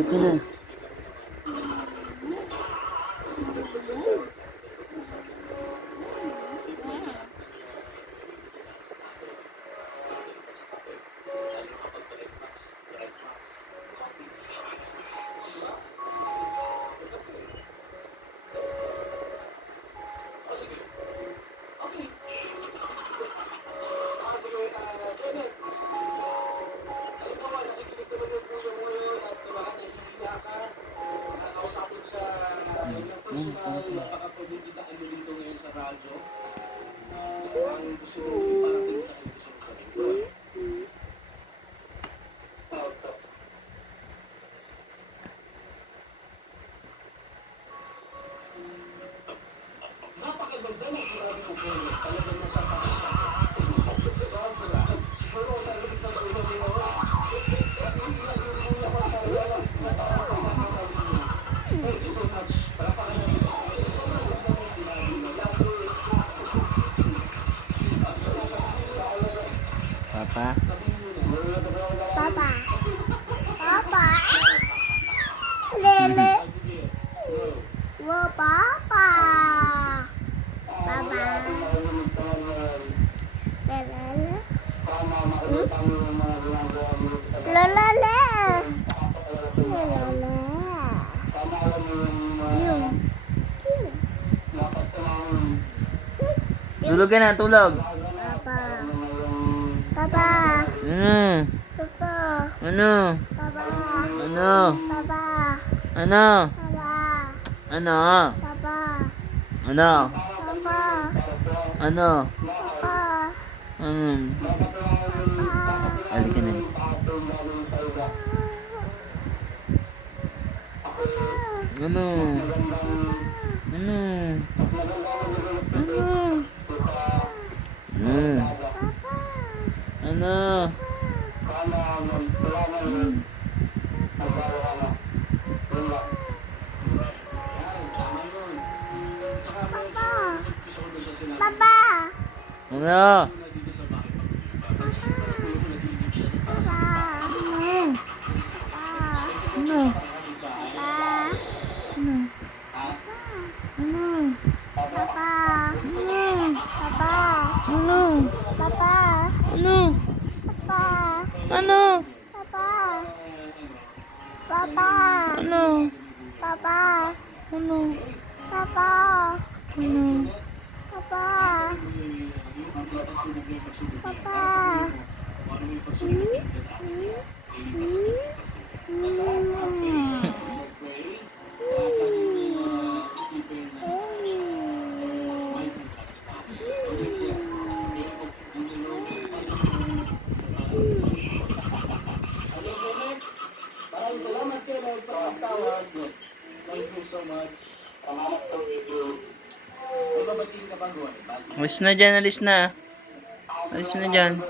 Ito na. Papa. Papa. Papa. Lele. Wo papa. Papa. Lele. Lele. Lele. Yung. Tulog ka na, tulog. Papa. Papa. Papa. Ano? Papa. Ano? Papa. Ano? Papa. Ano? Papa. Ano? Papa. Ano? Papa. Alik ka na. Ano? Ano? Ano? Ano? Papa. Ano? Ano? Ano? Ano? Ano? Ano? Ano? Alis na dyan, alis na. Alis na dyan.